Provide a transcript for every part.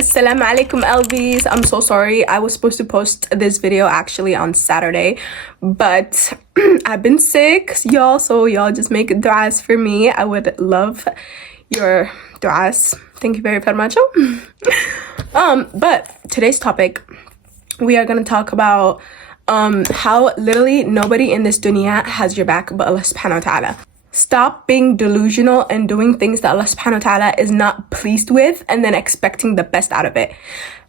Assalamu alaikum LBs. I'm so sorry. I was supposed to post this video actually on Saturday, but I've been sick, y'all, so y'all just make du'as for me. I would love your du'as. Thank you very much. But today's topic, we are going to talk about how literally nobody in this dunya has your back but Allah subhanahu wa ta'ala. Stop being delusional and doing things that Allah subhanahu wa ta'ala is not pleased with and then expecting the best out of it.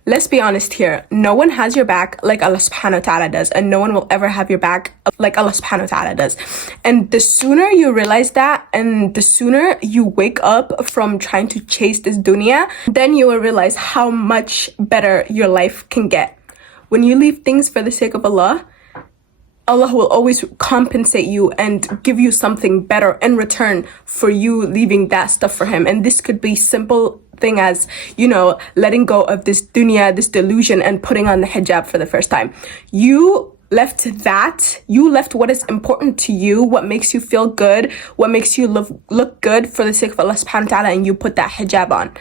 Let's be honest here. No one has your back like Allah subhanahu wa ta'ala does, and no one will ever have your back like Allah subhanahu wa ta'ala does. And the sooner you realize that, and the sooner you wake up from trying to chase this dunya, then you will realize how much better your life can get. When you leave things for the sake of Allah, Allah will always compensate you and give you something better in return for you leaving that stuff for him. And this could be simple thing as, you know, letting go of this dunya, this delusion, and putting on the hijab for the first time. You left that, you left what is important to you, what makes you feel good, what makes you look good for the sake of Allah subhanahu wa ta'ala, and you put that hijab on.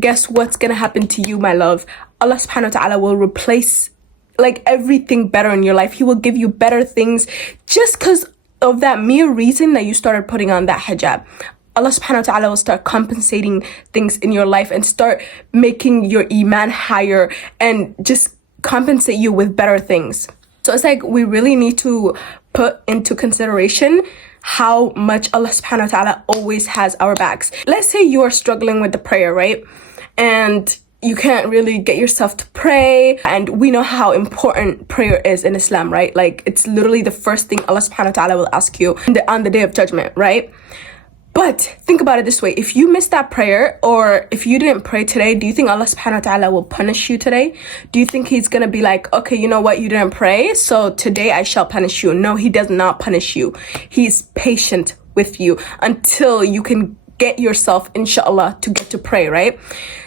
Guess what's gonna happen to you, my love? Allah subhanahu wa ta'ala will replace like everything better in your life. He will give you better things just because of that mere reason that you started putting on that hijab. Allah subhanahu wa ta'ala will start compensating things in your life and start making your iman higher and just compensate you with better things. So it's like we really need to put into consideration how much Allah subhanahu wa ta'ala always has our backs. Let's say you are struggling with the prayer, right? And you can't really get yourself to pray, and we know how important prayer is in Islam, right? Like, it's literally the first thing Allah subhanahu wa ta'ala will ask you on the day of judgment, right? But think about it this way: if you missed that prayer, or if you didn't pray today, do you think Allah subhanahu wa ta'ala will punish you today? Do you think he's gonna be like, okay, you know what, you didn't pray, so today I shall punish you? No, he does not punish you. He's patient with you until you can get yourself, inshallah, to get to pray, right?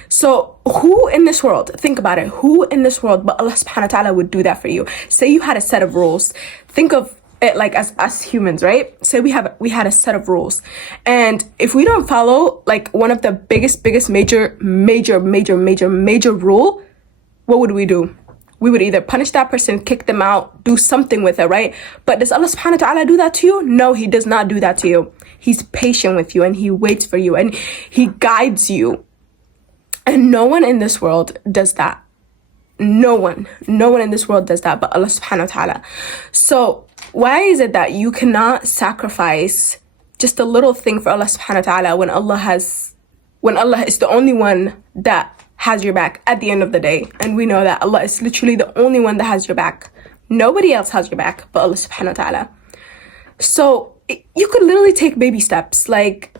So who in this world, think about it, who in this world but Allah subhanahu wa ta'ala would do that for you? Say you had a set of rules. Think of it like as us humans, right? Say we had a set of rules, and if we don't follow like one of the biggest major rule, what would we do? We would either punish that person, kick them out, do something with it, right? But does Allah subhanahu wa ta'ala do that to you? No, he does not do that to you. He's patient with you, and he waits for you, and he guides you. And no one in this world does that. No one in this world does that but Allah subhanahu wa ta'ala. So why is it that you cannot sacrifice just a little thing for Allah subhanahu wa ta'ala when Allah is the only one that has your back at the end of the day? And we know that Allah is literally the only one that has your back. Nobody else has your back but Allah subhanahu wa ta'ala. So you could literally take baby steps, like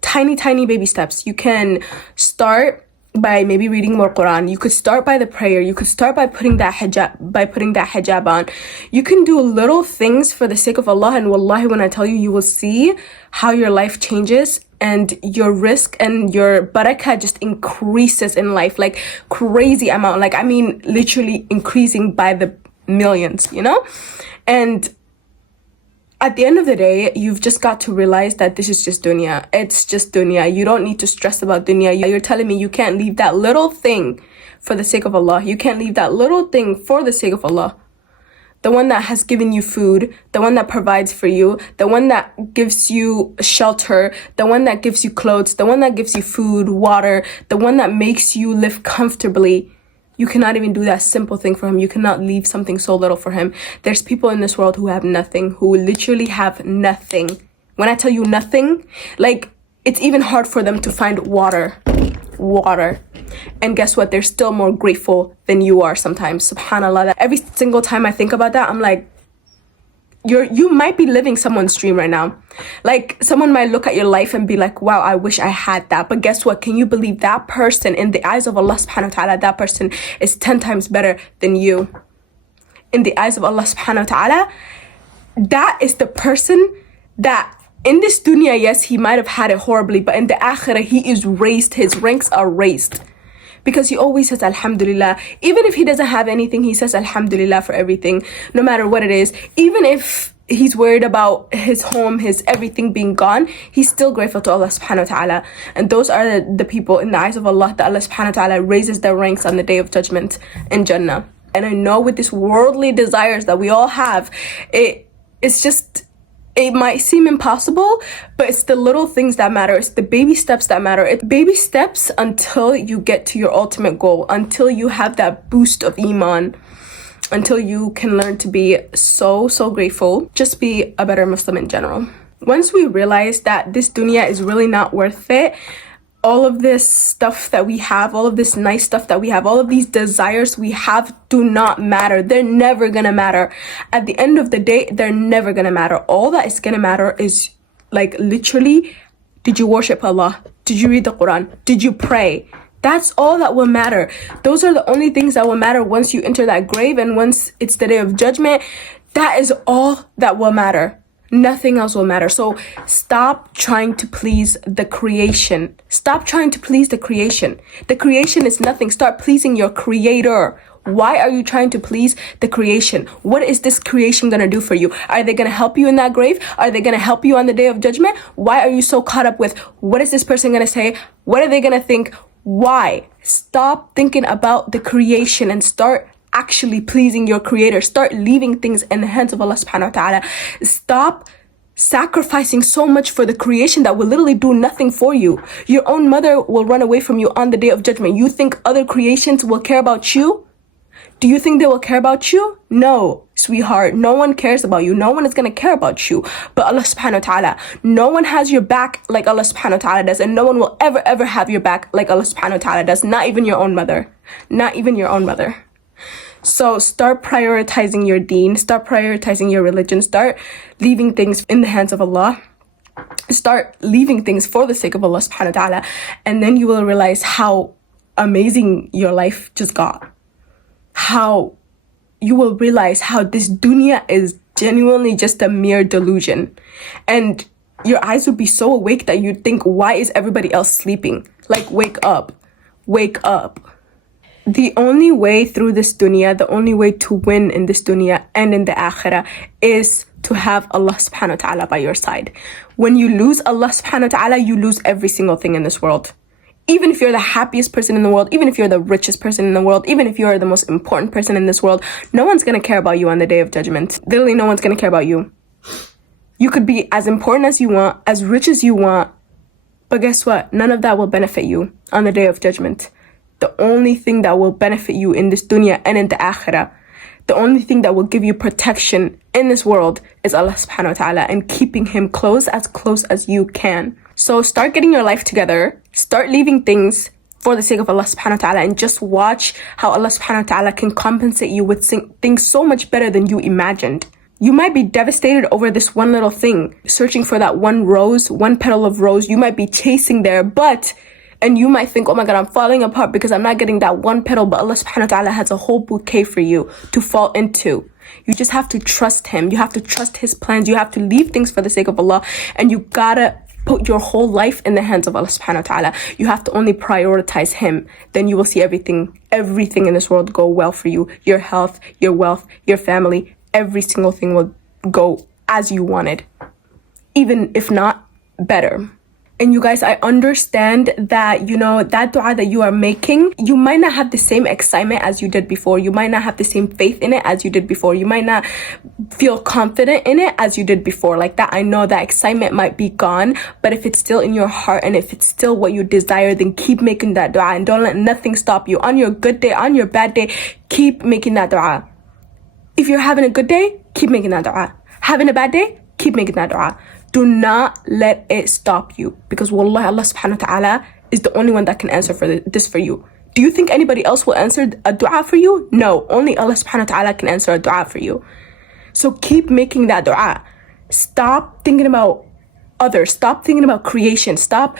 tiny baby steps. You can start by maybe reading more Quran. You could start by the prayer. You could start by putting that hijab on. You can do little things for the sake of Allah, and wallahi, when I tell you, you will see how your life changes and your risk and your barakah just increases in life, like crazy amount. Like, I mean, literally increasing by the millions, you know? And at the end of the day, you've just got to realize that this is just dunya. It's just dunya. You don't need to stress about dunya. You're telling me you can't leave that little thing for the sake of Allah. You can't leave that little thing for the sake of Allah. The one that has given you food, the one that provides for you, the one that gives you shelter, the one that gives you clothes, the one that gives you food, water, the one that makes you live comfortably. You cannot even do that simple thing for him. You cannot leave something so little for him. There's people in this world who have nothing, who literally have nothing. When I tell you nothing, like, it's even hard for them to find water. And guess what? They're still more grateful than you are sometimes. SubhanAllah. That every single time I think about that, I'm like, you might be living someone's dream right now. Like, someone might look at your life and be like, wow, I wish I had that. But guess what? Can you believe that person, in the eyes of Allah subhanahu wa ta'ala, that person is 10 times better than you? In the eyes of Allah subhanahu wa ta'ala, that is the person that in this dunya, yes, he might have had it horribly, but in the akhirah, he is raised, his ranks are raised. Because he always says alhamdulillah. Even if he doesn't have anything, he says alhamdulillah for everything, no matter what it is. Even if he's worried about his home, his everything being gone, he's still grateful to Allah subhanahu wa ta'ala. And those are the people in the eyes of Allah that Allah subhanahu wa ta'ala raises their ranks on the day of judgment in Jannah. And I know with these worldly desires that we all have, it might seem impossible, but it's the little things that matter. It's the baby steps that matter. It's baby steps until you get to your ultimate goal, until you have that boost of iman, until you can learn to be so grateful. Just be a better Muslim in general. Once we realize that this dunya is really not worth it, all of this stuff that we have, all of this nice stuff that we have, all of these desires we have do not matter. They're never gonna matter. At the end of the day, they're never gonna matter. All that is gonna matter is, like, literally, did you worship Allah? Did you read the Quran? Did you pray? That's all that will matter. Those are the only things that will matter once you enter that grave, and once it's the day of judgment. That is all that will matter. Nothing else will matter. So stop trying to please the creation. Stop trying to please the creation. The creation is nothing. Start pleasing your creator. Why are you trying to please the creation? What is this creation going to do for you? Are they going to help you in that grave? Are they going to help you on the day of judgment? Why are you so caught up with what is this person going to say? What are they going to think? Why? Stop thinking about the creation and start actually pleasing your creator. Start leaving things in the hands of Allah subhanahu wa ta'ala. Stop sacrificing so much for the creation that will literally do nothing for you. Your own mother will run away from you on the day of judgment. You think other creations will care about you? Do you think they will care about you? No, sweetheart. No one cares about you. No one is going to care about you but Allah subhanahu wa ta'ala. No one has your back like Allah subhanahu wa ta'ala does, and no one will ever have your back like Allah subhanahu wa ta'ala does. Not even your own mother. Not even your own mother. So start prioritizing your deen. Start prioritizing your religion. Start leaving things in the hands of Allah. Start leaving things for the sake of Allah subhanahu wa ta'ala. And then you will realize how amazing your life just got. How you will realize how this dunya is genuinely just a mere delusion. And your eyes would be so awake that you'd think, why is everybody else sleeping? Like, wake up. Wake up. The only way through this dunya, the only way to win in this dunya and in the akhirah is to have Allah subhanahu wa ta'ala by your side. When you lose Allah subhanahu wa ta'ala, you lose every single thing in this world. Even if you're the happiest person in the world, even if you're the richest person in the world, even if you're the most important person in this world, no one's going to care about you on the day of judgment. Literally, no one's going to care about you. You could be as important as you want, as rich as you want, but guess what? None of that will benefit you on the day of judgment. The only thing that will benefit you in this dunya and in the akhirah, the only thing that will give you protection in this world is Allah subhanahu wa ta'ala, and keeping him close as you can. So start getting your life together. Start leaving things for the sake of Allah subhanahu wa ta'ala, and just watch how Allah subhanahu wa ta'ala can compensate you with things so much better than you imagined. You might be devastated over this one little thing, searching for that one rose, one petal of rose. You might be chasing there, and you might think, oh my God, I'm falling apart because I'm not getting that one petal. But Allah subhanahu wa ta'ala has a whole bouquet for you to fall into. You just have to trust him. You have to trust his plans. You have to leave things for the sake of Allah. And you gotta put your whole life in the hands of Allah subhanahu wa ta'ala. You have to only prioritize him. Then you will see everything in this world go well for you. Your health, your wealth, your family, every single thing will go as you wanted. Even if not, better. And you guys, I understand that, that dua that you are making, you might not have the same excitement as you did before. You might not have the same faith in it as you did before. You might not feel confident in it as you did before. Like that, I know that excitement might be gone, but if it's still in your heart and if it's still what you desire, then keep making that dua and don't let nothing stop you. On your good day, on your bad day, keep making that dua. If you're having a good day, keep making that dua. Having a bad day, keep making that dua. Do not let it stop you, because wallahi, Allah subhanahu wa ta'ala is the only one that can answer this for you. Do you think anybody else will answer a dua for you? No, only Allah subhanahu wa ta'ala can answer a dua for you. So keep making that dua. Stop thinking about others. Stop thinking about creation. Stop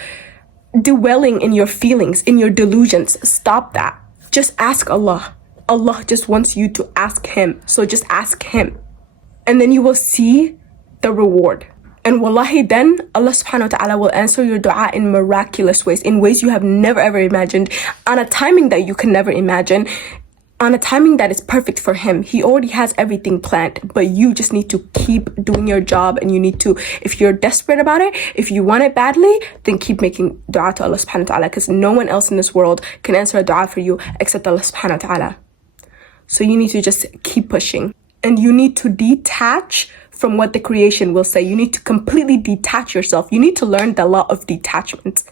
dwelling in your feelings, in your delusions. Stop that. Just ask Allah. Allah just wants you to ask him. So just ask him. And then you will see the reward. And wallahi, then Allah subhanahu wa ta'ala will answer your dua in miraculous ways, in ways you have never ever imagined, on a timing that you can never imagine, on a timing that is perfect for him. He already has everything planned, but you just need to keep doing your job, and you need to, if you're desperate about it, if you want it badly, then keep making dua to Allah subhanahu wa ta'ala, because no one else in this world can answer a dua for you except Allah subhanahu wa ta'ala. So you need to just keep pushing, and you need to detach from what the creation will say. You need to completely detach yourself. You need to learn the law of detachment.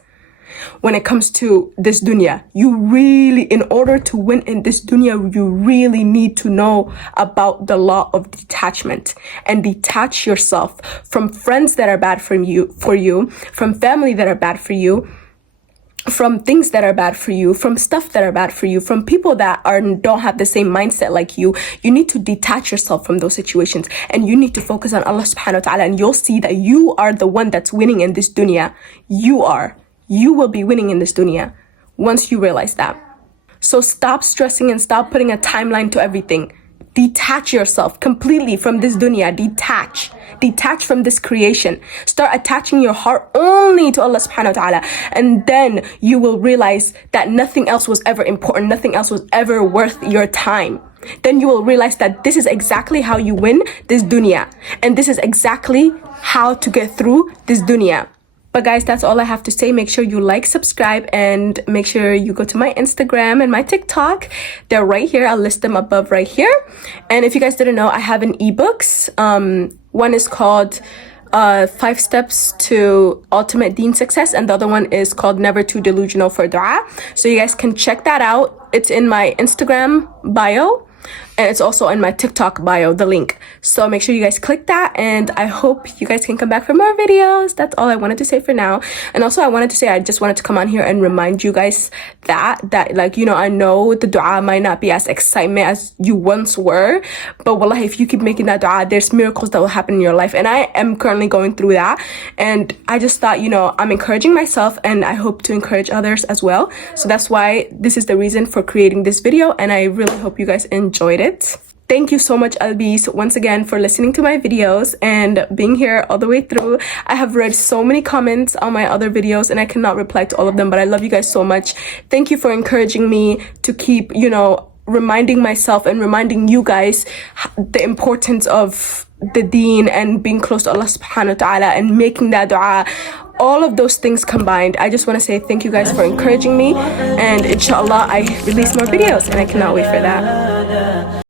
When it comes to this dunya, you really, in order to win in this dunya, you really need to know about the law of detachment, and detach yourself from friends that are bad for you, from family that are bad for you, from things that are bad for you, from stuff that are bad for you, from people that don't have the same mindset like you. You need to detach yourself from those situations, and you need to focus on Allah subhanahu wa ta'ala, and you'll see that you are the one that's winning in this dunya. You will be winning in this dunya once you realize that. So stop stressing and stop putting a timeline to everything. Detach yourself completely from this dunya. Detach from this creation. Start attaching your heart only to Allah subhanahu wa ta'ala, and then you will realize that nothing else was ever important, nothing else was ever worth your time. Then you will realize that this is exactly how you win this dunya, and this is exactly how to get through this dunya. But guys, that's all I have to say. Make sure you like, subscribe, and make sure you go to my Instagram and my TikTok. They're right here. I'll list them above right here. And if you guys didn't know, I have an ebooks. One is called 5 Steps to Ultimate Deen Success, and the other one is called Never Too Delusional for Dua. So you guys can check that out. It's in my Instagram bio, and it's also in my TikTok bio, the link. So make sure you guys click that, and I hope you guys can come back for more videos. That's all I wanted to say for now. And also I wanted to say, I just wanted to come on here and remind you guys that like, you know, I know the dua might not be as excitement as you once were, but wallahi, if you keep making that dua, there's miracles that will happen in your life. And I am currently going through that, and I just thought, you know, I'm encouraging myself, and I hope to encourage others as well. So that's why this is the reason for creating this video, and I really hope you guys enjoyed it. Thank you so much, Albis, once again for listening to my videos and being here all the way through. I have read so many comments on my other videos, and I cannot reply to all of them, but I love you guys so much. Thank you for encouraging me to keep, you know, reminding myself and reminding you guys the importance of the deen and being close to Allah subhanahu wa ta'ala and making that dua. All of those things combined, I just want to say thank you guys for encouraging me, and inshallah I release more videos, and I cannot wait for that.